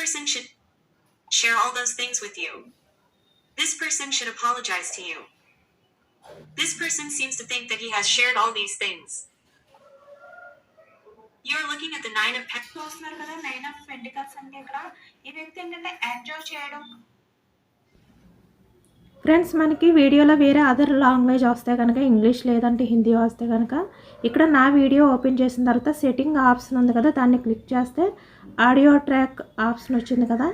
person should share all those things with you. This person should apologize to you. This person seems to think that he has shared all these things. You are looking at the Nine of Pentacles. చూస్తున్నారు కదా nine of pentacles అంటే ఇక్కడ ఈ వ్యక్తి ఏంటంటే enjoy చేయడం Friends మనకి వీడియోలో వేరే అదర్ లాంగ్వేజ్ వస్తే కనుక ఇంగ్లీష్ లేదంటే హిందీ వస్తే కనుక ఇక్కడ నా వీడియో ఓపెన్ చేసిన తర్వాత సెట్టింగ్ ఆప్షన్ ఉంది కదా దాన్ని క్లిక్ చేస్తే ఆడియో ట్రాక్ ఆప్షన్ వచ్చింది కదా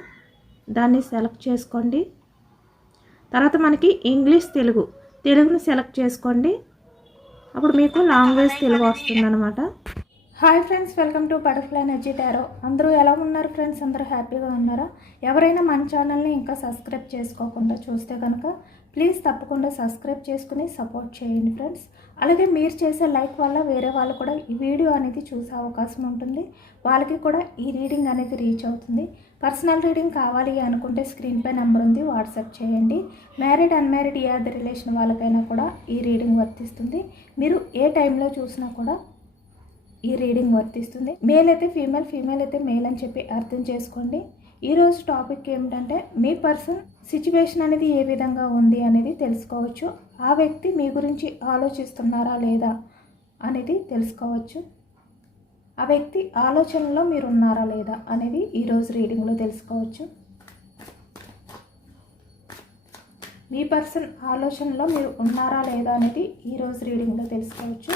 దాన్ని సెలెక్ట్ చేసుకోండి. తర్వాత మనకి ఇంగ్లీష్ తెలుగు తెలుగుని సెలెక్ట్ చేసుకోండి. అప్పుడు మీకు లాంగ్వేజ్ తెలుగు వస్తుందన్నమాట. Hi friends welcome to butterfly energy tarot. అందరూ ఎలా ఉన్నారు ఫ్రెండ్స్? అందరూ హ్యాపీగా ఉన్నారా? ఎవరైనా మన ఛానల్ని ఇంకా సబ్స్క్రైబ్ చేసుకోకుండా చూస్తే కనుక ప్లీజ్ తప్పకుండా సబ్స్క్రైబ్ చేసుకుని సపోర్ట్ చేయండి ఫ్రెండ్స్. అలాగే మీరు చేసే లైక్ వల్ల వేరే వాళ్ళు కూడా ఈ వీడియో అనేది చూసే అవకాశం ఉంటుంది. వాళ్ళకి కూడా ఈ రీడింగ్ అనేది రీచ్ అవుతుంది. పర్సనల్ రీడింగ్ కావాలి అనుకుంటే స్క్రీన్పై నెంబర్ ఉంది వాట్సాప్ చేయండి. మ్యారీడ్ అన్మ్యారీడ్ ఏ అదర్ రిలేషన్ వాళ్ళకైనా కూడా ఈ రీడింగ్ వర్తిస్తుంది. మీరు ఏ టైంలో చూసినా కూడా ఈ రీడింగ్ వర్తిస్తుంది. మేల్ అయితే ఫీమేల్ ఫీమేల్ అయితే మేల్ అని చెప్పి అర్థం చేసుకోండి. ఈరోజు టాపిక్ ఏమిటంటే మీ పర్సన్ సిచ్యువేషన్ అనేది ఏ విధంగా ఉంది అనేది తెలుసుకోవచ్చు. ఆ వ్యక్తి మీ గురించి ఆలోచిస్తున్నారా లేదా అనేది తెలుసుకోవచ్చు. ఆ వ్యక్తి ఆలోచనలో మీరు ఉన్నారా లేదా అనేది ఈరోజు రీడింగ్లో తెలుసుకోవచ్చు. మీ పర్సన్ ఆలోచనలో మీరు ఉన్నారా లేదా అనేది ఈరోజు రీడింగ్లో తెలుసుకోవచ్చు.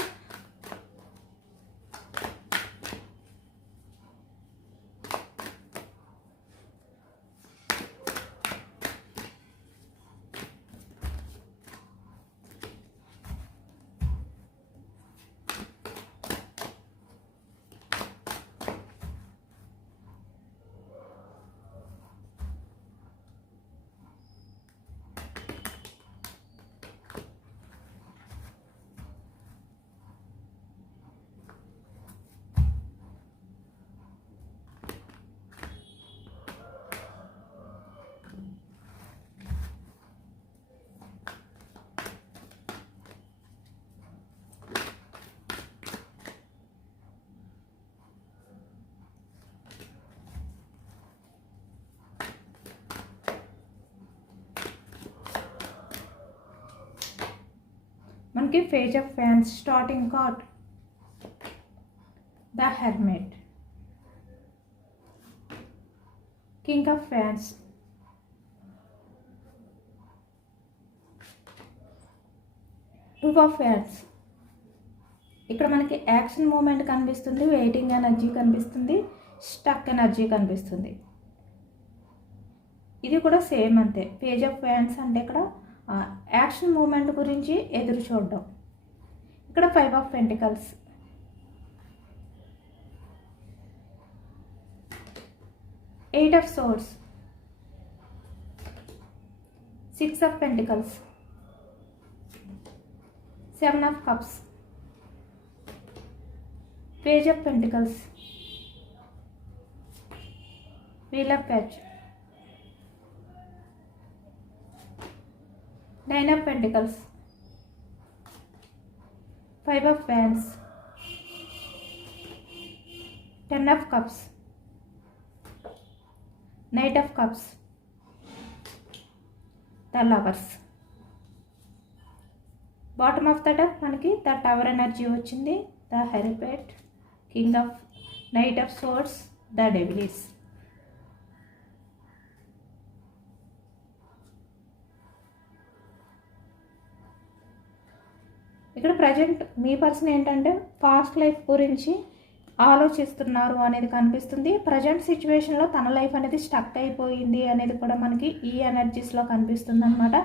మనకి page of fans starting card. The hermit. King of fans. Two of fans. ఇక్కడ మనకి యాక్షన్ మూమెంట్ కనిపిస్తుంది వెయిటింగ్ ఎనర్జీ కనిపిస్తుంది స్టక్ ఎనర్జీ కనిపిస్తుంది. ఇది కూడా సేమ్ అంతే. పేజ్ ఆఫ్ ఫ్యాన్స్ అంటే ఇక్కడ యాక్షన్ మూమెంట్ గురించి ఎదురు చూడడం. ఇక్కడ five of pentacles. Eight of swords. Six of pentacles. Seven of cups. Page of pentacles. Wheel of patch nine of pentacles five of fans ten of cups knight of cups the lovers bottom of the top మనకి the tower energy వచ్చింది. The hierophant king of knight of swords the devil ఇక్కడ present మీ person ఏంటంటే past life గురించి ఆలోచిస్తున్నారు అనేది కనిపిస్తుంది. Present సిచ్యువేషన్లో తన లైఫ్ అనేది స్టక్ అయిపోయింది అనేది కూడా మనకి ఈ ఎనర్జీస్లో కనిపిస్తుంది అనమాట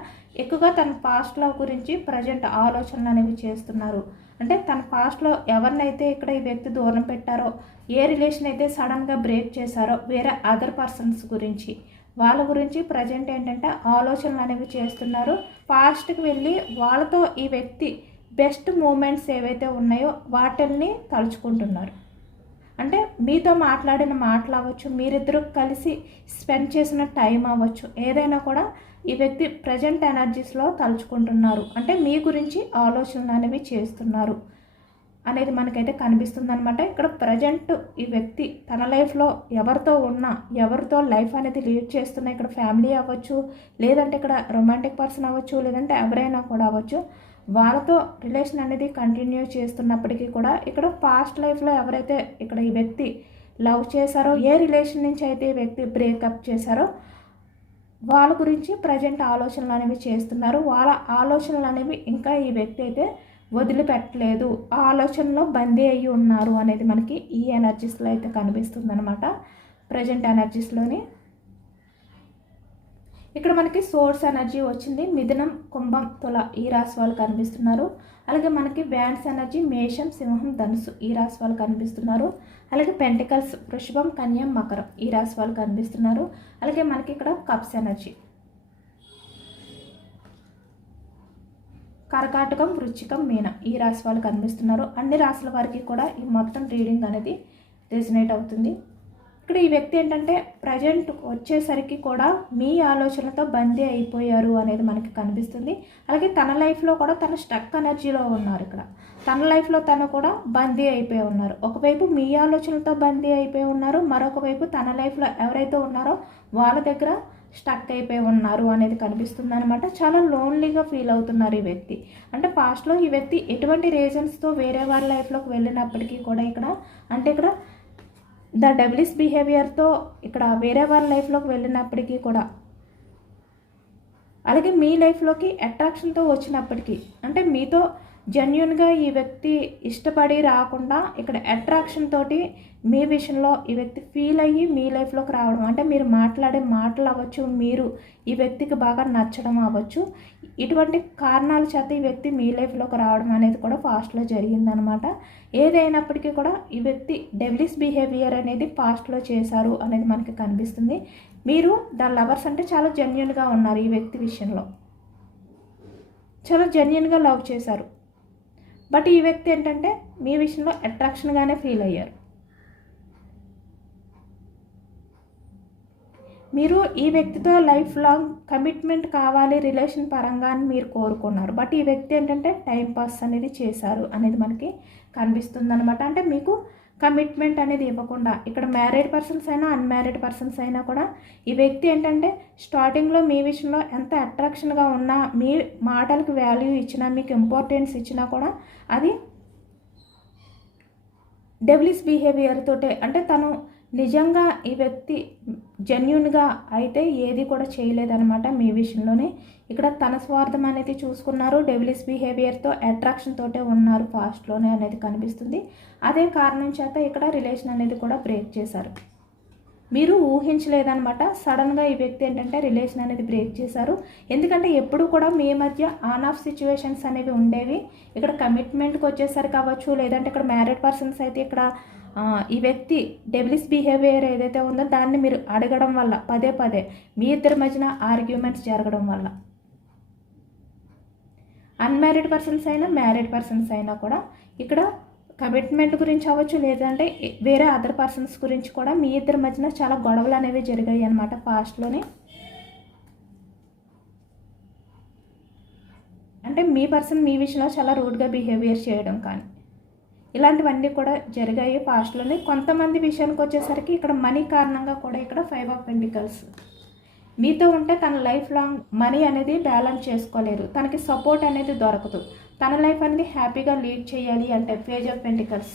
ఎక్కువగా తన పాస్ట్లో గురించి ప్రజెంట్ ఆలోచనలు అనేవి చేస్తున్నారు. అంటే తన పాస్ట్లో ఎవరినైతే ఇక్కడ ఈ వ్యక్తి దూరం పెట్టారో ఏ రిలేషన్ అయితే సడన్గా బ్రేక్ చేశారో వేరే అదర్ పర్సన్స్ గురించి వాళ్ళ గురించి ప్రజెంట్ ఏంటంటే ఆలోచనలు అనేవి చేస్తున్నారు. పాస్ట్కి వెళ్ళి వాళ్ళతో ఈ వ్యక్తి బెస్ట్ మూమెంట్స్ ఏవైతే ఉన్నాయో వాటిల్ని తలుచుకుంటున్నారు. అంటే మీతో మాట్లాడిన మాటలు అవ్వచ్చు మీరిద్దరూ కలిసి స్పెండ్ చేసిన టైం అవ్వచ్చు ఏదైనా కూడా ఈ వ్యక్తి ప్రజెంట్ ఎనర్జీస్లో తలుచుకుంటున్నారు. అంటే మీ గురించి ఆలోచనలు అనేవి చేస్తున్నారు. అనేది మనకైతే కనిపిస్తుంది అనమాట ఇక్కడ ప్రజెంట్ ఈ వ్యక్తి తన లైఫ్లో ఎవరితో ఉన్నా ఎవరితో లైఫ్ అనేది లీడ్ చేస్తున్నా ఇక్కడ ఫ్యామిలీ అవ్వచ్చు లేదంటే ఇక్కడ రొమాంటిక్ పర్సన్ అవ్వచ్చు లేదంటే ఎవరైనా కూడా అవ్వచ్చు వాళ్ళతో రిలేషన్ అనేది కంటిన్యూ చేస్తున్నప్పటికీ కూడా ఇక్కడ పాస్ట్ లైఫ్లో ఎవరైతే ఇక్కడ ఈ వ్యక్తి లవ్ చేశారో ఏ రిలేషన్ నుంచి అయితే ఈ వ్యక్తి బ్రేకప్ చేశారో వాళ్ళ గురించి ప్రజెంట్ ఆలోచనలు అనేవి చేస్తున్నారు. వాళ్ళ ఆలోచనలు అనేవి ఇంకా ఈ వ్యక్తి అయితే వదిలిపెట్టలేదు. ఆ ఆలోచనలో బందీ అయ్యి ఉన్నారు అనేది మనకి ఈ ఎనర్జీస్లో అయితే కనిపిస్తుంది అనమాట ప్రజెంట్ ఎనర్జీస్లోని. ఇక్కడ మనకి సోర్స్ ఎనర్జీ వచ్చింది. మిథునం కుంభం తుల ఈ రాశి వాళ్ళు కనిపిస్తున్నారు. అలాగే మనకి బ్యాండ్స్ ఎనర్జీ మేషం సింహం ధనుసు ఈ రాశి వాళ్ళు కనిపిస్తున్నారు. అలాగే పెంటికల్స్ వృషభం కన్యం మకరం ఈ రాశి వాళ్ళు కనిపిస్తున్నారు. అలాగే మనకి ఇక్కడ కప్స్ ఎనర్జీ. కర్కాటకం వృచ్చికం మీనం ఈ రాశి వాళ్ళు కనిపిస్తున్నారు. అన్ని రాశుల వారికి కూడా ఈ మొత్తం రీడింగ్ అనేది రెజినేట్ అవుతుంది. ఇక్కడ ఈ వ్యక్తి ఏంటంటే ప్రజెంట్ వచ్చేసరికి కూడా మీ ఆలోచనతో బందీ అయిపోయారు అనేది మనకి కనిపిస్తుంది. అలాగే తన లైఫ్లో కూడా తన స్టక్ ఎనర్జీలో ఉన్నారు ఇక్కడ. తన లైఫ్లో తను కూడా బందీ అయిపోయి ఉన్నారు. ఒకవైపు మీ ఆలోచనలతో బందీ అయిపోయి ఉన్నారు. మరొక వైపు తన లైఫ్లో ఎవరైతే ఉన్నారో వాళ్ళ దగ్గర స్టక్ అయిపోయి ఉన్నారు అనేది కనిపిస్తుంది అనమాట చాలా లోన్లీగా ఫీల్ అవుతున్నారు ఈ వ్యక్తి. అంటే పాస్ట్లో ఈ వ్యక్తి ఎటువంటి రీజన్స్తో వేరే వారి లైఫ్లోకి వెళ్ళినప్పటికీ కూడా ఇక్కడ అంటే ఇక్కడ ద డబ్లిస్ బిహేవియర్తో ఇక్కడ వేరే వారి లైఫ్లోకి వెళ్ళినప్పటికీ కూడా అలాగే మీ లైఫ్లోకి అట్రాక్షన్తో వచ్చినప్పటికీ అంటే మీతో జెన్యున్గా ఈ వ్యక్తి ఇష్టపడి రాకుండా ఇక్కడ అట్రాక్షన్ తోటి మీ విషయంలో ఈ వ్యక్తి ఫీల్ అయ్యి మీ లైఫ్లోకి రావడం. అంటే మీరు మాట్లాడే మాటలు అవ్వచ్చు మీరు ఈ వ్యక్తికి బాగా నచ్చడం అవ్వచ్చు. ఇటువంటి కారణాల చేత ఈ వ్యక్తి మీ లైఫ్లోకి రావడం అనేది కూడా ఫాస్ట్లో జరిగిందనమాట. ఏదైనప్పటికీ కూడా ఈ వ్యక్తి డెవిలిస్ బిహేవియర్ అనేది పాస్ట్లో చేశారు అనేది మనకి కనిపిస్తుంది. మీరు ద లవర్స్ అంటే చాలా జెన్యున్గా ఉన్నారు ఈ వ్యక్తి విషయంలో. చాలా జెన్యున్గా లవ్ చేశారు. బట్ ఈ వ్యక్తి ఏంటంటే మీ విషయంలో అట్రాక్షన్గానే ఫీల్ అయ్యారు. మీరు ఈ వ్యక్తితో లైఫ్ లాంగ్ కమిట్మెంట్ కావాలి రిలేషన్ పరంగా అని మీరు కోరుకున్నారు. బట్ ఈ వ్యక్తి ఏంటంటే టైం పాస్ అనేది చేశారు అనేది మనకి కనిపిస్తుంది అనమాట అంటే మీకు కమిట్మెంట్ అనేది ఇవ్వకుండా ఇక్కడ మ్యారీడ్ పర్సన్స్ అయినా అన్మ్యారీడ్ పర్సన్స్ అయినా కూడా ఈ వ్యక్తి ఏంటంటే స్టార్టింగ్లో మీ విషయంలో ఎంత అట్రాక్షన్గా ఉన్నా మీ మాటలకు వాల్యూ ఇచ్చినా మీకు ఇంపార్టెన్స్ ఇచ్చినా కూడా అది డెవిలిస్ బిహేవియర్ తోటే. అంటే తను నిజంగా ఈ వ్యక్తి జెన్యున్గా అయితే ఏది కూడా చేయలేదన్నమాట మీ విషయంలోనే. ఇక్కడ తన స్వార్థం అనేది చూసుకున్నారు. డెవిలిస్ బిహేవియర్తో అట్రాక్షన్ తోటే ఉన్నారు ఫాస్ట్లోనే అనేది కనిపిస్తుంది. అదే కారణం చేత ఇక్కడ రిలేషన్ అనేది కూడా బ్రేక్ చేశారు. మీరు ఊహించలేదన్నమాట. సడన్గా ఈ వ్యక్తి ఏంటంటే రిలేషన్ అనేది బ్రేక్ చేశారు. ఎందుకంటే ఎప్పుడు కూడా మీ మధ్య ఆన్ ఆఫ్ సిచ్యువేషన్స్ అనేవి ఉండేవి. ఇక్కడ కమిట్మెంట్కి వచ్చేసరికి కావచ్చు లేదంటే ఇక్కడ మ్యారీడ్ పర్సన్స్ అయితే ఇక్కడ ఈ వ్యక్తి డెవిలిస్ బిహేవియర్ ఏదైతే ఉందో దాన్ని మీరు అడగడం వల్ల పదే పదే మీ ఇద్దరి మధ్యన ఆర్గ్యుమెంట్స్ జరగడం వల్ల. అన్మ్యారీడ్ పర్సన్స్ అయినా మ్యారీడ్ పర్సన్స్ అయినా కూడా ఇక్కడ కమిట్మెంట్ గురించి అవ్వచ్చు లేదంటే వేరే అదర్ పర్సన్స్ గురించి కూడా మీ ఇద్దరి మధ్యన చాలా గొడవలు అనేవి జరిగాయి అనమాట పాస్ట్లోనే అంటే మీ పర్సన్ మీ విషయంలో చాలా రూడ్గా బిహేవియర్ చేయడం కానీ ఇలాంటివన్నీ కూడా జరిగాయి పాస్ట్లోనే కొంతమంది విషయానికి వచ్చేసరికి ఇక్కడ మనీ కారణంగా కూడా ఇక్కడ ఫైవ్ ఆఫ్ పెండికల్స్ మీతో ఉంటే తన లైఫ్ లాంగ్ మనీ అనేది బ్యాలెన్స్ చేసుకోలేరు. తనకి సపోర్ట్ అనేది దొరకదు. తన లైఫ్ అనేది హ్యాపీగా లీడ్ చేయాలి అంటే పేజ్ ఆఫ్ పెంటికల్స్.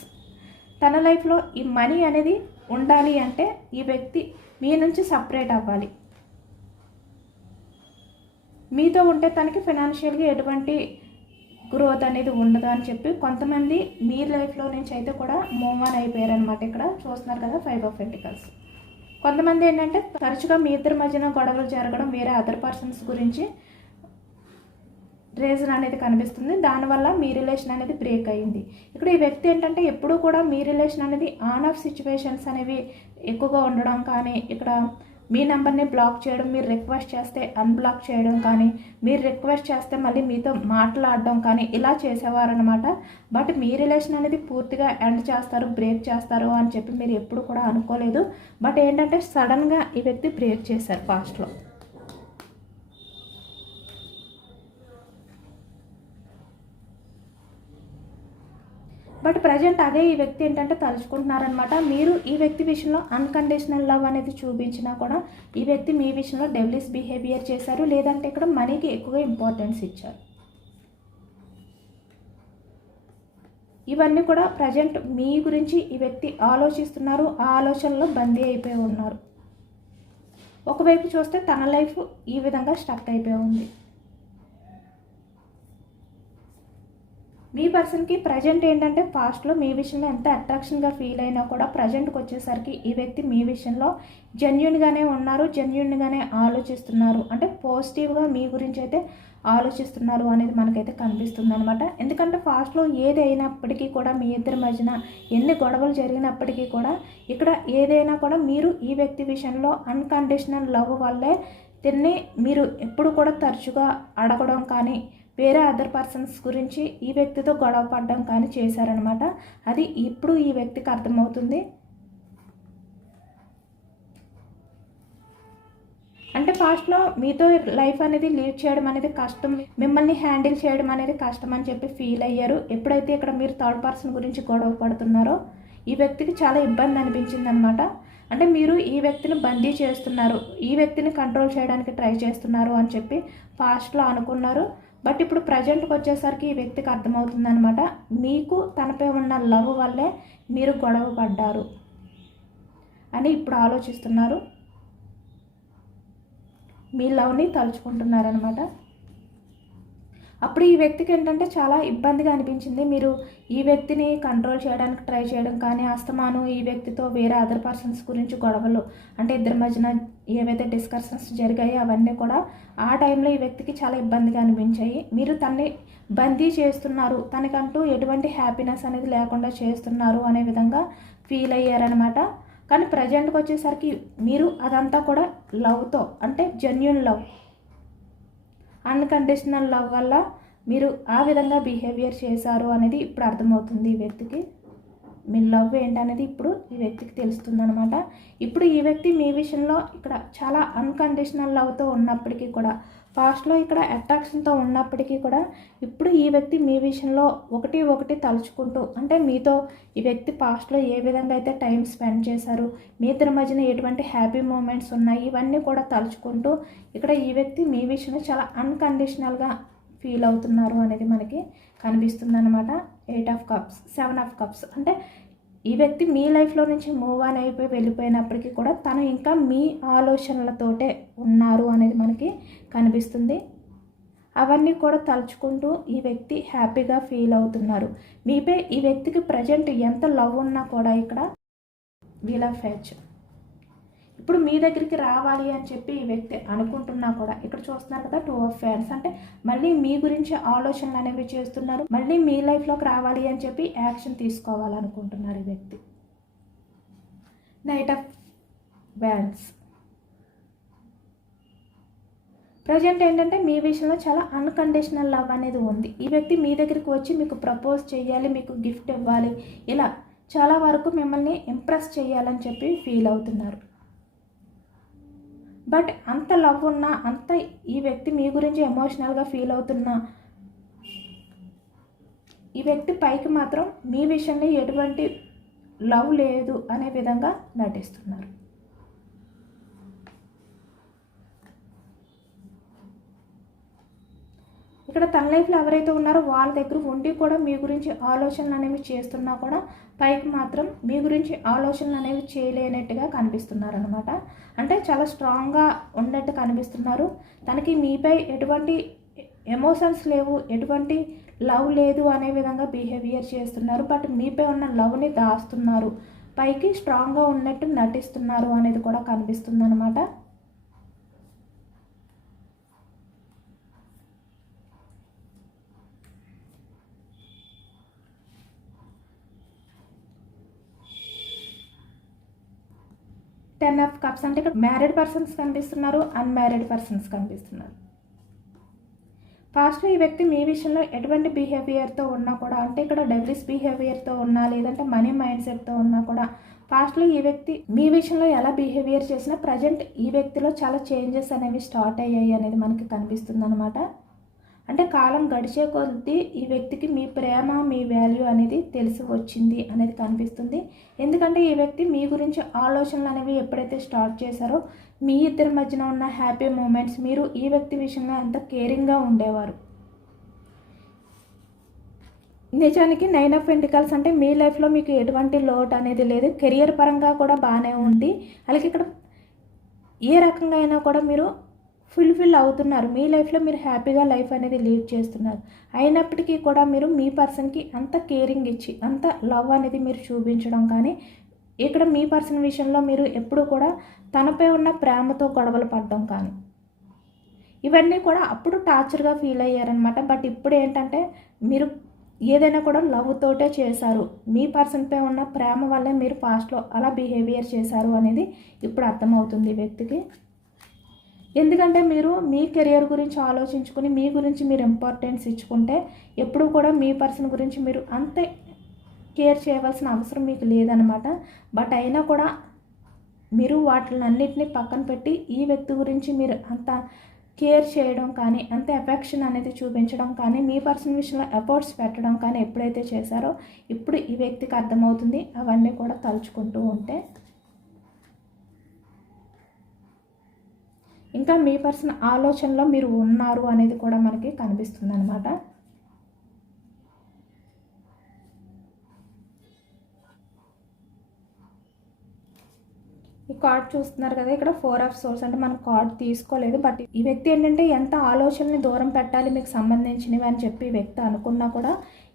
తన లైఫ్లో ఈ మనీ అనేది ఉండాలి అంటే ఈ వ్యక్తి మీ నుంచి సపరేట్ అవ్వాలి. మీతో ఉంటే తనకి ఫినాన్షియల్గా ఎటువంటి గ్రోత్ అనేది ఉండదు అని చెప్పి కొంతమంది మీ లైఫ్లో నుంచి అయితే కూడా మూవ్ ఆన్ అయిపోయారు అనమాట ఇక్కడ చూస్తున్నారు కదా ఫైవ్ ఆఫ్ పెంటికల్స్ కొంతమంది ఏంటంటే తరచుగా మీ ఇద్దరి మధ్యన గొడవలు జరగడం వేరే అదర్ పర్సన్స్ గురించి రీజన్ అనేది కనిపిస్తుంది. దానివల్ల మీ రిలేషన్ అనేది బ్రేక్ అయింది. ఇక్కడ ఈ వ్యక్తి ఏంటంటే ఎప్పుడూ కూడా మీ రిలేషన్ అనేది ఆన్ ఆఫ్ సిచ్యువేషన్స్ అనేవి ఎక్కువగా ఉండడం కానీ ఇక్కడ మీ నెంబర్ని బ్లాక్ చేయడం మీరు రిక్వెస్ట్ చేస్తే అన్బ్లాక్ చేయడం కానీ మీరు రిక్వెస్ట్ చేస్తే మళ్ళీ మీతో మాట్లాడడం కానీ ఇలా చేసేవారనమాట బట్ మీ రిలేషన్ అనేది పూర్తిగా ఎండ్ చేస్తారు బ్రేక్ చేస్తారు అని చెప్పి మీరు ఎప్పుడు కూడా అనుకోలేదు. బట్ ఏంటంటే సడన్గా ఈ వ్యక్తి బ్రేక్ చేశారు ఫాస్ట్లో బట్ ప్రజెంట్ అదే ఈ వ్యక్తి ఏంటంటే తలుచుకుంటున్నారనమాట మీరు ఈ వ్యక్తి విషయంలో అన్కండిషనల్ లవ్ అనేది చూపించినా కూడా ఈ వ్యక్తి మీ విషయంలో డెవలిస్ బిహేవియర్ చేశారు. లేదంటే ఇక్కడ మనీకి ఎక్కువగా ఇంపార్టెన్స్ ఇచ్చారు. ఇవన్నీ కూడా ప్రజెంట్ మీ గురించి ఈ వ్యక్తి ఆలోచిస్తున్నారు. ఆ ఆలోచనలో బందీ అయిపోయి ఉన్నారు. ఒకవైపు చూస్తే తన లైఫ్ ఈ విధంగా స్టక్ అయిపోయి ఉంది. మీ పర్సన్కి ప్రజెంట్ ఏంటంటే పాస్ట్లో మీ విషయంలో ఎంత అట్రాక్షన్గా ఫీల్ అయినా కూడా ప్రజెంట్కి వచ్చేసరికి ఈ వ్యక్తి మీ విషయంలో జెన్యున్గానే ఉన్నారు జెన్యున్గానే ఆలోచిస్తున్నారు. అంటే పాజిటివ్గా మీ గురించి అయితే ఆలోచిస్తున్నారు అనేది మనకైతే కనిపిస్తుంది అనమాట ఎందుకంటే ఫాస్ట్లో ఏది అయినప్పటికీ కూడా మీ ఇద్దరి మధ్యన ఎన్ని గొడవలు జరిగినప్పటికీ కూడా ఇక్కడ ఏదైనా కూడా మీరు ఈ వ్యక్తి విషయంలో అన్కండిషనల్ లవ్ వల్లే దీన్ని మీరు ఎప్పుడు కూడా తరచుగా అడగడం కానీ వేరే అదర్ పర్సన్స్ గురించి ఈ వ్యక్తితో గొడవ పడడం కానీ చేశారనమాట అది ఇప్పుడు ఈ వ్యక్తికి అర్థమవుతుంది. అంటే ఫాస్ట్లో మీతో లైఫ్ అనేది లీడ్ చేయడం అనేది కష్టం. మిమ్మల్ని హ్యాండిల్ చేయడం అనేది కష్టం అని చెప్పి ఫీల్ అయ్యారు. ఎప్పుడైతే ఇక్కడ మీరు థర్డ్ పర్సన్ గురించి గొడవ పడుతున్నారో ఈ వ్యక్తికి చాలా ఇబ్బంది అనిపించింది అనమాట అంటే మీరు ఈ వ్యక్తిని బందీ చేస్తున్నారు. ఈ వ్యక్తిని కంట్రోల్ చేయడానికి ట్రై చేస్తున్నారు అని చెప్పి ఫాస్ట్లో అనుకున్నారు. బట్ ఇప్పుడు ప్రజెంట్కి వచ్చేసరికి ఈ వ్యక్తికి అర్థమవుతుందనమాట మీకు తనపై ఉన్న లవ్ వల్లే మీరు గొడవ పడ్డారు అని ఇప్పుడు ఆలోచిస్తున్నారు. మీ లవ్ని తలుచుకుంటున్నారనమాట అప్పుడు ఈ వ్యక్తికి ఏంటంటే చాలా ఇబ్బందిగా అనిపించింది. మీరు ఈ వ్యక్తిని కంట్రోల్ చేయడానికి ట్రై చేయడం కానీ అస్తమాను ఈ వ్యక్తితో వేరే అదర్ పర్సన్స్ గురించి గొడవలు అంటే ఇద్దరి మధ్యన ఏవైతే డిస్కషన్స్ జరిగాయో అవన్నీ కూడా ఆ టైంలో ఈ వ్యక్తికి చాలా ఇబ్బందిగా అనిపించాయి. మీరు తన్ని బందీ చేస్తున్నారు. తనకంటూ ఎటువంటి హ్యాపీనెస్ అనేది లేకుండా చేస్తున్నారు అనే విధంగా ఫీల్ అయ్యారనమాట కానీ ప్రజెంట్కి వచ్చేసరికి మీరు అదంతా కూడా లవ్తో అంటే జెన్యున్ లవ్ అన్కండిషనల్ లవ్ వల్ల మీరు ఆ విధంగా బిహేవియర్ చేశారు అనేది ఇప్పుడు అర్థమవుతుంది ఈ వ్యక్తికి. మీ లవ్ ఏంటనేది ఇప్పుడు ఈ వ్యక్తికి తెలుస్తుంది అనమాట ఇప్పుడు ఈ వ్యక్తి మీ విషయంలో ఇక్కడ చాలా అన్కండిషనల్ లవ్తో ఉన్నప్పటికీ కూడా ఫాస్ట్లో ఇక్కడ అట్రాక్షన్తో ఉన్నప్పటికీ కూడా ఇప్పుడు ఈ వ్యక్తి మీ విషయంలో ఒకటి ఒకటి తలుచుకుంటూ అంటే మీతో ఈ వ్యక్తి పాస్ట్లో ఏ విధంగా అయితే టైం స్పెండ్ చేశారు మీ ఇద్దరి మధ్యన ఎటువంటి హ్యాపీ మూమెంట్స్ ఉన్నాయి ఇవన్నీ కూడా తలుచుకుంటూ ఇక్కడ ఈ వ్యక్తి మీ విషయంలో చాలా అన్కండిషనల్గా ఫీల్ అవుతున్నారు అనేది మనకి కనిపిస్తుంది అనమాట eight of cups seven of cups. అంటే ఈ వ్యక్తి మీ లైఫ్లో నుంచి మూవ్ ఆన్ అయిపోయి వెళ్ళిపోయినప్పటికీ కూడా తను ఇంకా మీ ఆలోచనలతోటే ఉన్నారు అనేది మనకి కనిపిస్తుంది. అవన్నీ కూడా తలుచుకుంటూ ఈ వ్యక్తి హ్యాపీగా ఫీల్ అవుతున్నారు. మీపై ఈ వ్యక్తికి ప్రజెంట్ ఎంత లవ్ ఉన్నా కూడా ఇక్కడ వీల్ ఆఫ్ ఇప్పుడు మీ దగ్గరికి రావాలి అని చెప్పి ఈ వ్యక్తి అనుకుంటున్నా కూడా ఇక్కడ చూస్తున్నారు కదా టూ ఆఫ్ ఫ్యాన్స్ అంటే మళ్ళీ మీ గురించి ఆలోచనలు అనేవి చేస్తున్నారు. మళ్ళీ మీ లైఫ్లోకి రావాలి అని చెప్పి యాక్షన్ తీసుకోవాలనుకుంటున్నారు ఈ వ్యక్తి. నైట్ ఆఫ్ వ్యాన్స్ ప్రజెంట్ ఏంటంటే మీ విషయంలో చాలా అన్కండిషనల్ లవ్ అనేది ఉంది. ఈ వ్యక్తి మీ దగ్గరికి వచ్చి మీకు ప్రపోజ్ చేయాలి మీకు గిఫ్ట్ ఇవ్వాలి. ఇలా చాలా వరకు మిమ్మల్ని ఇంప్రెస్ చేయాలని చెప్పి ఫీల్ అవుతున్నారు. బట్ అంత లవ్ ఉన్నా అంత ఈ వ్యక్తి మీ గురించి ఎమోషనల్గా ఫీల్ అవుతున్నా ఈ వ్యక్తి పైకి మాత్రం మీ విషయంలో ఎటువంటి లవ్ లేదు అనే విధంగా నటిస్తున్నారు. ఇక్కడ తన లైఫ్లో ఎవరైతే ఉన్నారో వాళ్ళ దగ్గర ఉండి కూడా మీ గురించి ఆలోచనలు అనేవి చేస్తున్నా కూడా పైకి మాత్రం మీ గురించి ఆలోచనలు అనేవి చేయలేనట్టుగా కనిపిస్తున్నారనమాట అంటే చాలా స్ట్రాంగ్గా ఉన్నట్టు కనిపిస్తున్నారు. తనకి మీపై ఎటువంటి ఎమోషన్స్ లేవు ఎటువంటి లవ్ లేదు అనే విధంగా బిహేవియర్ చేస్తున్నారు. బట్ మీపై ఉన్న లవ్ని దాస్తున్నారు. పైకి స్ట్రాంగ్గా ఉన్నట్టు నటిస్తున్నారు అనేది కూడా కనిపిస్తుంది అనమాట టెన్ ఆఫ్ కప్స్ అంటే ఇక్కడ మ్యారీడ్ పర్సన్స్ కనిపిస్తున్నారు అన్మ్యారీడ్ పర్సన్స్ కనిపిస్తున్నారు. ఫాస్ట్లో ఈ వ్యక్తి మీ విషయంలో ఎటువంటి బిహేవియర్తో ఉన్నా కూడా అంటే ఇక్కడ డెవలిస్ బిహేవియర్తో ఉన్నా లేదంటే మనీ మైండ్ సెట్తో ఉన్నా కూడా ఫాస్ట్లో ఈ వ్యక్తి మీ విషయంలో ఎలా బిహేవియర్ చేసినా ప్రజెంట్ ఈ వ్యక్తిలో చాలా చేంజెస్ అనేవి స్టార్ట్ అయ్యాయి అనేది మనకి కనిపిస్తుంది అనమాట అంటే కాలం గడిచే కొద్దీ ఈ వ్యక్తికి మీ ప్రేమ మీ వాల్యూ అనేది తెలిసి వచ్చింది అనేది కనిపిస్తుంది. ఎందుకంటే ఈ వ్యక్తి మీ గురించి ఆలోచనలు అనేవి ఎప్పుడైతే స్టార్ట్ చేశారో మీ ఇద్దరి మధ్యన ఉన్న హ్యాపీ మూమెంట్స్ మీరు ఈ వ్యక్తి విషయంలో ఎంత కేరింగ్గా ఉండేవారు? నిజానికి నైన్ ఆఫ్ పెంటికల్స్ అంటే మీ లైఫ్లో మీకు ఎటువంటి లోటు అనేది లేదు. కెరియర్ పరంగా కూడా బాగానే ఉంది. అలాగే ఇక్కడ ఏ రకంగా అయినా కూడా మీరు ఫుల్ఫిల్ అవుతున్నారు. మీ లైఫ్లో మీరు హ్యాపీగా లైఫ్ అనేది లీడ్ చేస్తున్నారు. అయినప్పటికీ కూడా మీరు మీ పర్సన్కి అంత కేరింగ్ ఇచ్చి అంత లవ్ అనేది మీరు చూపించడం కానీ ఇక్కడ మీ పర్సన్ విషయంలో మీరు ఎప్పుడూ కూడా తనపై ఉన్న ప్రేమతో గొడవలు పడడం కానీ ఇవన్నీ కూడా అప్పుడు టార్చర్గా ఫీల్ అయ్యారనమాట బట్ ఇప్పుడు ఏంటంటే మీరు ఏదైనా కూడా లవ్ తోటే చేశారు. మీ పర్సన్పై ఉన్న ప్రేమ వల్లే మీరు ఫాస్ట్లో అలా బిహేవియర్ చేశారు అనేది ఇప్పుడు అర్థమవుతుంది వ్యక్తికి. ఎందుకంటే మీరు మీ కెరియర్ గురించి ఆలోచించుకుని మీ గురించి మీరు ఇంపార్టెన్స్ ఇచ్చుకుంటే ఎప్పుడు కూడా మీ పర్సన్ గురించి మీరు అంతే కేర్ చేయవలసిన అవసరం మీకు లేదనమాట బట్ అయినా కూడా మీరు వాటిని అన్నిటిని పక్కన పెట్టి ఈ వ్యక్తి గురించి మీరు అంత కేర్ చేయడం కానీ అంత ఎఫెక్షన్ అనేది చూపించడం కానీ మీ పర్సన్ విషయంలో ఎఫర్ట్స్ పెట్టడం కానీ ఎప్పుడైతే చేశారో ఇప్పుడు ఈ వ్యక్తికి అర్థమవుతుంది. అవన్నీ కూడా తలుచుకుంటూ ఉంటే ఇంకా మీ పర్సన్ ఆలోచనలో మీరు ఉన్నారు అనేది కూడా మనకి కనిపిస్తుంది అనమాట ఈ కార్డ్ చూస్తున్నారు కదా ఇక్కడ ఫోర్ ఆఫ్ సోర్స్ అంటే మనం కార్డ్ తీసుకోలేదు. బట్ ఈ వ్యక్తి ఏంటంటే ఎంత ఆలోచనని దూరం పెట్టాలి మీకు సంబంధించినవి అని చెప్పి వ్యక్తి అనుకున్నా కూడా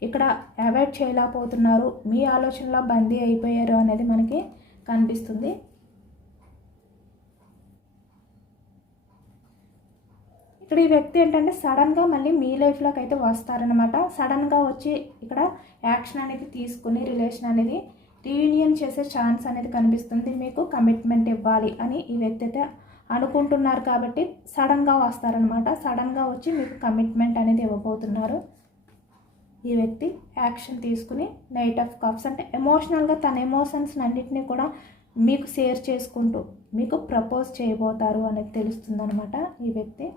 ఇక్కడ అవాయిడ్ చేయలేకపోతున్నారు. మీ ఆలోచనలో బందీ అయిపోయారు అనేది మనకి కనిపిస్తుంది. ఇక్కడ ఈ వ్యక్తి ఏంటంటే సడన్గా మళ్ళీ మీ లైఫ్లోకి అయితే వస్తారనమాట సడన్గా వచ్చి ఇక్కడ యాక్షన్ అనేది తీసుకుని రిలేషన్ అనేది రీయూనియన్ చేసే ఛాన్స్ అనేది కనిపిస్తుంది. మీకు కమిట్మెంట్ ఇవ్వాలి అని ఈ వ్యక్తి అయితే అనుకుంటున్నారు కాబట్టి సడన్గా వస్తారనమాట సడన్గా వచ్చి మీకు కమిట్మెంట్ అనేది ఇవ్వబోతున్నారు. ఈ వ్యక్తి యాక్షన్ తీసుకుని నైట్ ఆఫ్ కప్స్ అంటే ఎమోషనల్గా తన ఎమోషన్స్ అన్నింటినీ కూడా మీకు షేర్ చేసుకుంటూ మీకు ప్రపోజ్ చేయబోతారు అనేది తెలుస్తుంది అనమాట ఈ వ్యక్తి.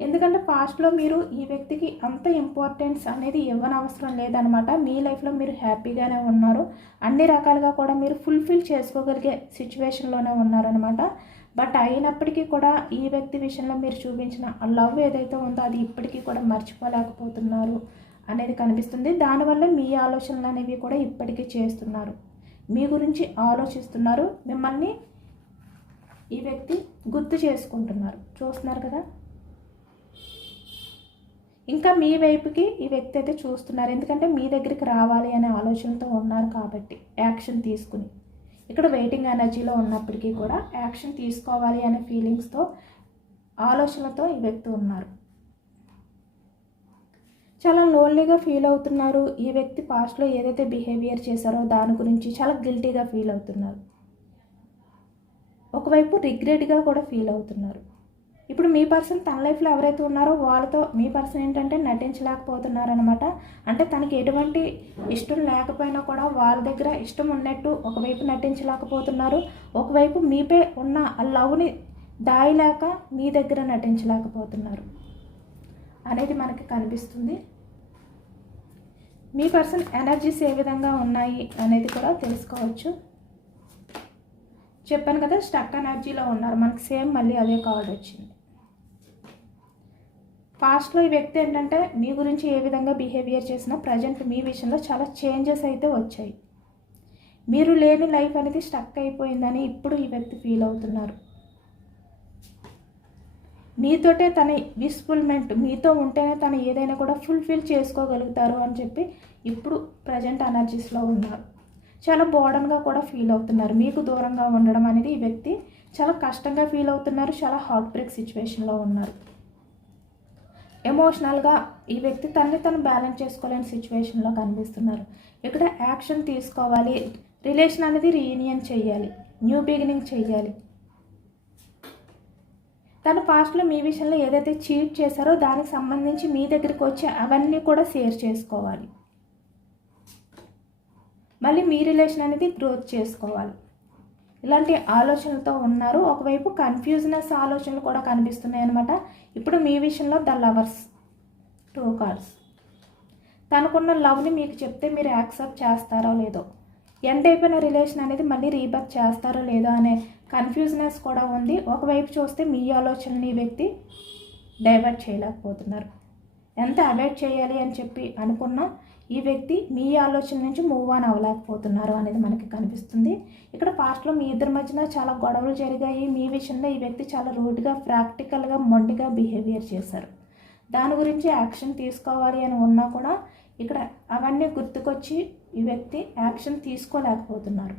ఎందుకంటే పాస్ట్లో మీరు ఈ వ్యక్తికి అంత ఇంపార్టెన్స్ అనేది ఇవ్వనవసరం లేదనమాట. మీ లైఫ్లో మీరు హ్యాపీగానే ఉన్నారు. అన్ని రకాలుగా కూడా మీరు ఫుల్ఫిల్ చేసుకోగలిగే సిచ్యువేషన్లోనే ఉన్నారనమాట. బట్ అయినప్పటికీ కూడా ఈ వ్యక్తి విషయంలో మీరు చూపించిన ఆ లవ్ ఏదైతే ఉందో అది ఇప్పటికీ కూడా మర్చిపోలేకపోతున్నారు అనేది కనిపిస్తుంది. దానివల్ల మీ ఆలోచనలు అనేవి కూడా ఇప్పటికీ చేస్తున్నారు. మీ గురించి ఆలోచిస్తున్నారు. మిమ్మల్ని ఈ వ్యక్తి గుర్తు చేసుకుంటున్నారు. చూస్తున్నారు కదా? ఇంకా మీ వైపుకి ఈ వ్యక్తి అయితే చూస్తున్నారు. ఎందుకంటే మీ దగ్గరికి రావాలి అనే ఆలోచనతో ఉన్నారు కాబట్టి యాక్షన్ తీసుకుని. ఇక్కడ వెయిటింగ్ ఎనర్జీలో ఉన్నప్పటికీ కూడా యాక్షన్ తీసుకోవాలి అనే ఫీలింగ్స్తో ఆలోచనలతో ఈ వ్యక్తి ఉన్నారు. చాలా లోన్లీగా ఫీల్ అవుతున్నారు. ఈ వ్యక్తి పాస్ట్లో ఏదైతే బిహేవియర్ చేశారో దాని గురించి చాలా గిల్టీగా ఫీల్ అవుతున్నారు. ఒకవైపు రిగ్రెట్గా కూడా ఫీల్ అవుతున్నారు. ఇప్పుడు మీ పర్సన్ తన లైఫ్లో ఎవరైతే ఉన్నారో వాళ్ళతో మీ పర్సన్ ఏంటంటే నటించలేకపోతున్నారు అనమాట అంటే తనకి ఎటువంటి ఇష్టం లేకపోయినా కూడా వాళ్ళ దగ్గర ఇష్టం ఉన్నట్టు ఒకవైపు నటించలేకపోతున్నారు. ఒకవైపు మీపై ఉన్న ఆ లవ్ని దాయలేక మీ దగ్గర నటించలేకపోతున్నారు. అనేది మనకి కనిపిస్తుంది. మీ పర్సన్ ఎనర్జీస్ ఏ విధంగా ఉన్నాయి అనేది కూడా తెలుసుకోవచ్చు. చెప్పాను కదా స్టక్ ఎనర్జీలో ఉన్నారు. మనకి సేమ్ మళ్ళీ అదే కార్డ్ వచ్చింది. పాస్ట్లో ఈ వ్యక్తి ఏంటంటే మీ గురించి ఏ విధంగా బిహేవియర్ చేసినా ప్రజెంట్ మీ విషయంలో చాలా చేంజెస్ అయితే వచ్చాయి. మీరు లేని లైఫ్ అనేది స్టక్ అయిపోయిందని ఇప్పుడు ఈ వ్యక్తి ఫీల్ అవుతున్నారు. మీతోటే తన విస్ఫుల్మెంట్ మీతో ఉంటేనే తను ఏదైనా కూడా ఫుల్ఫిల్ చేసుకోగలుగుతారు అని చెప్పి ఇప్పుడు ప్రజెంట్ ఎనర్జీస్లో ఉన్నారు. చాలా బోర్డన్గా కూడా ఫీల్ అవుతున్నారు. మీకు దూరంగా ఉండడం అనేది ఈ వ్యక్తి చాలా కష్టంగా ఫీల్ అవుతున్నారు. చాలా హార్ట్ బ్రేక్ సిచ్యువేషన్లో ఉన్నారు. ఎమోషనల్గా ఈ వ్యక్తి తనని తను బ్యాలెన్స్ చేసుకోలేని సిచ్యువేషన్లో కనిపిస్తున్నారు. ఇక్కడ యాక్షన్ తీసుకోవాలి రిలేషన్ అనేది రీయూనియన్ చేయాలి న్యూ బిగినింగ్ చేయాలి. తను పాస్ట్లో మీ విషయంలో ఏదైతే చీట్ చేశారో దానికి సంబంధించి మీ దగ్గరికి వచ్చి అవన్నీ కూడా షేర్ చేసుకోవాలి. మళ్ళీ మీ రిలేషన్ అనేది గ్రోత్ చేసుకోవాలి. ఇలాంటి ఆలోచనలతో ఉన్నారు. ఒకవైపు కన్ఫ్యూజ్నెస్ ఆలోచనలు కూడా కనిపిస్తున్నాయి అనమాట ఇప్పుడు మీ విషయంలో ద లవర్స్ టూ కార్డ్స్ తనకున్న లవ్ని మీకు చెప్తే మీరు యాక్సెప్ట్ చేస్తారో లేదో. ఎండ్ అయిపోయిన రిలేషన్ అనేది మళ్ళీ రీబర్త్ చేస్తారో లేదో అనే కన్ఫ్యూజ్నెస్ కూడా ఉంది. ఒకవైపు చూస్తే మీ ఆలోచనని వ్యక్తి డైవర్ట్ చేయలేకపోతున్నారు. ఎంత అవాయిడ్ చేయాలి అని చెప్పి అనుకున్నా ఈ వ్యక్తి మీ ఆలోచన నుంచి మూవ్ ఆన్ అవ్వలేకపోతున్నారు అనేది మనకి కనిపిస్తుంది. ఇక్కడ పాస్ట్లో మీ ఇద్దరి మధ్యన చాలా గొడవలు జరిగాయి. మీ విషయంలో ఈ వ్యక్తి చాలా రూడ్గా ప్రాక్టికల్గా మొండిగా బిహేవియర్ చేశారు. దాని గురించి యాక్షన్ తీసుకోవాలి అని ఉన్నా కూడా ఇక్కడ అవన్నీ గుర్తుకొచ్చి ఈ వ్యక్తి యాక్షన్ తీసుకోలేకపోతున్నారు.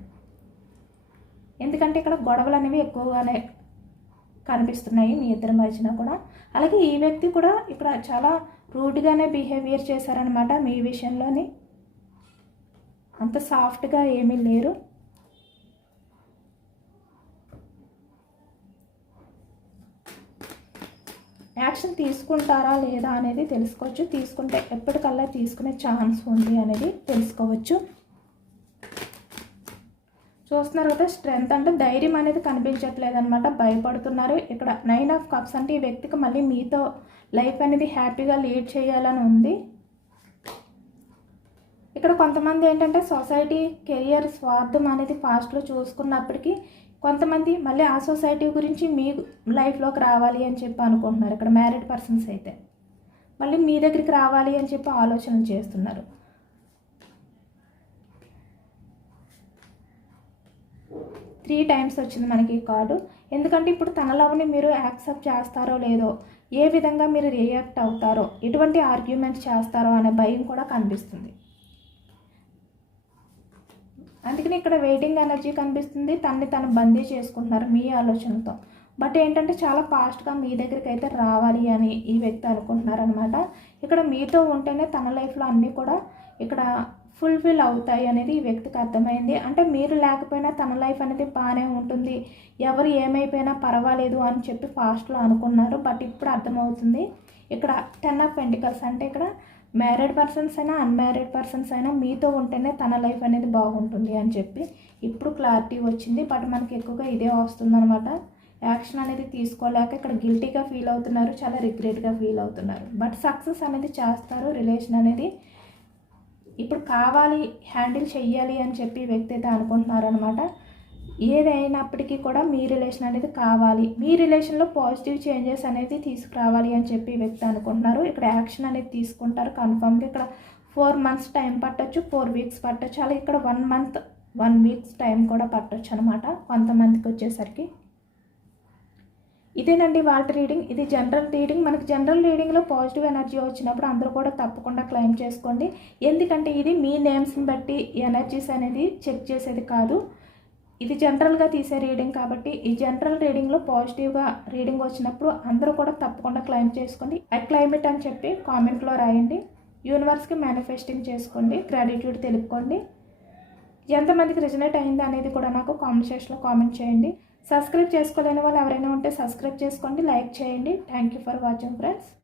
ఎందుకంటే ఇక్కడ గొడవలు అనేవి ఎక్కువగానే కనిపిస్తున్నాయి మీ ఇద్దరి మధ్యన కూడా. అలాగే ఈ వ్యక్తి కూడా ఇక్కడ చాలా రూడ్గానే బిహేవియర్ చేశారనమాట మీ విషయంలోని. అంత సాఫ్ట్గా ఏమీ లేరు. యాక్షన్ తీసుకుంటారా లేదా అనేది తెలుసుకోవచ్చు. తీసుకుంటే ఎప్పటికల్లా తీసుకునే ఛాన్స్ ఉంది అనేది తెలుసుకోవచ్చు. చూస్తున్నారు కదా స్ట్రెంగ్త్ అంటే ధైర్యం అనేది కనిపించట్లేదు అనమాట భయపడుతున్నారు. ఇక్కడ నైన్ ఆఫ్ కప్స్ అంటే ఈ వ్యక్తికి మళ్ళీ మీతో లైఫ్ అనేది హ్యాపీగా లీడ్ చేయాలని ఉంది. ఇక్కడ కొంతమంది ఏంటంటే సొసైటీ కెరియర్ స్వార్థం అనేది ఫాస్ట్లో చూసుకున్నప్పటికీ కొంతమంది మళ్ళీ ఆ సొసైటీ గురించి మీ లైఫ్లోకి రావాలి అని చెప్పి అనుకుంటున్నారు. ఇక్కడ మ్యారీడ్ పర్సన్స్ అయితే మళ్ళీ మీ దగ్గరికి రావాలి అని చెప్పి ఆలోచనలు చేస్తున్నారు. త్రీ టైమ్స్ వచ్చింది మనకి ఈ కార్డు ఎందుకంటే ఇప్పుడు తన లవ్ని మీరు యాక్సెప్ట్ చేస్తారో లేదో ఏ విధంగా మీరు రియాక్ట్ అవుతారో ఎటువంటి ఆర్గ్యుమెంట్ చేస్తారో అనే భయం కూడా కనిపిస్తుంది. అందుకని ఇక్కడ వెయిటింగ్ ఎనర్జీ కనిపిస్తుంది. తనని తను బందీ చేసుకుంటున్నారు మీ ఆలోచనతో బట్ ఏంటంటే చాలా ఫాస్ట్గా మీ దగ్గరికి అయితే రావాలి అని ఈ వ్యక్తి అనుకుంటున్నారనమాట ఇక్కడ మీతో ఉంటేనే తన లైఫ్లో అన్నీ కూడా ఇక్కడ ఫుల్ఫిల్ అవుతాయి అనేది ఈ వ్యక్తికి అర్థమైంది. అంటే మీరు లేకపోయినా తన లైఫ్ అనేది బాగానే ఉంటుంది. ఎవరు ఏమైపోయినా పర్వాలేదు అని చెప్పి ఫాస్ట్లో అనుకున్నారు. బట్ ఇప్పుడు అర్థమవుతుంది. ఇక్కడ టెన్ ఆఫ్ పెంటికల్స్ అంటే ఇక్కడ మ్యారీడ్ పర్సన్స్ అయినా అన్మ్యారీడ్ పర్సన్స్ అయినా మీతో ఉంటేనే తన లైఫ్ అనేది బాగుంటుంది అని చెప్పి ఇప్పుడు క్లారిటీ వచ్చింది. బట్ మనకి ఎక్కువగా ఇదే వస్తుందన్నమాట. యాక్షన్ అనేది తీసుకోలేక ఇక్కడ గిల్టీగా ఫీల్ అవుతున్నారు. చాలా రిగ్రెట్గా ఫీల్ అవుతున్నారు. బట్ సక్సెస్ అనేది చేస్తారు. రిలేషన్ అనేది ఇప్పుడు కావాలి హ్యాండిల్ చెయ్యాలి అని చెప్పి వ్యక్తి అయితే అనుకుంటున్నారు అనమాట ఏదైనప్పటికీ కూడా మీ రిలేషన్ అనేది కావాలి. మీ రిలేషన్లో పాజిటివ్ చేంజెస్ అనేది తీసుకురావాలి అని చెప్పి వ్యక్తి అనుకుంటున్నారు. ఇక్కడ యాక్షన్ అనేది తీసుకుంటారు. కన్ఫర్మ్గా ఇక్కడ ఫోర్ మంత్స్ టైం పట్టచ్చు ఫోర్ వీక్స్ పట్టచ్చు. అలా ఇక్కడ one month one weeks time కూడా పట్టచ్చు అనమాట కొంతమందికి వచ్చేసరికి. ఇదేనండి వాళ్ళ రీడింగ్. ఇది జనరల్ రీడింగ్. మనకి జనరల్ రీడింగ్లో పాజిటివ్ ఎనర్జీ వచ్చినప్పుడు అందరూ కూడా తప్పకుండా క్లెయిమ్ చేసుకోండి. ఎందుకంటే ఇది మీ నేమ్స్ని బట్టి ఎనర్జీస్ అనేది చెక్ చేసేది కాదు. ఇది జనరల్గా తీసే రీడింగ్ కాబట్టి ఈ జనరల్ రీడింగ్లో పాజిటివ్గా రీడింగ్ వచ్చినప్పుడు అందరూ కూడా తప్పకుండా క్లెయిమ్ చేసుకోండి. ఐ క్లైమేట్ అని చెప్పి కామెంట్లో రాయండి. యూనివర్స్కి మేనిఫెస్టింగ్ చేసుకోండి. గ్రాటిట్యూడ్ తెలుపుకోండి. ఎంతమందికి రిజనేట్ అయింది అనేది కూడా నాకు కామెంట్ సెక్షన్లో కామెంట్ చేయండి. సబ్స్క్రైబ్ చేసుకోలేని వాళ్ళు ఎవరైనా ఉంటే సబ్స్క్రైబ్ చేసుకోండి లైక్ చేయండి. Thank you for watching friends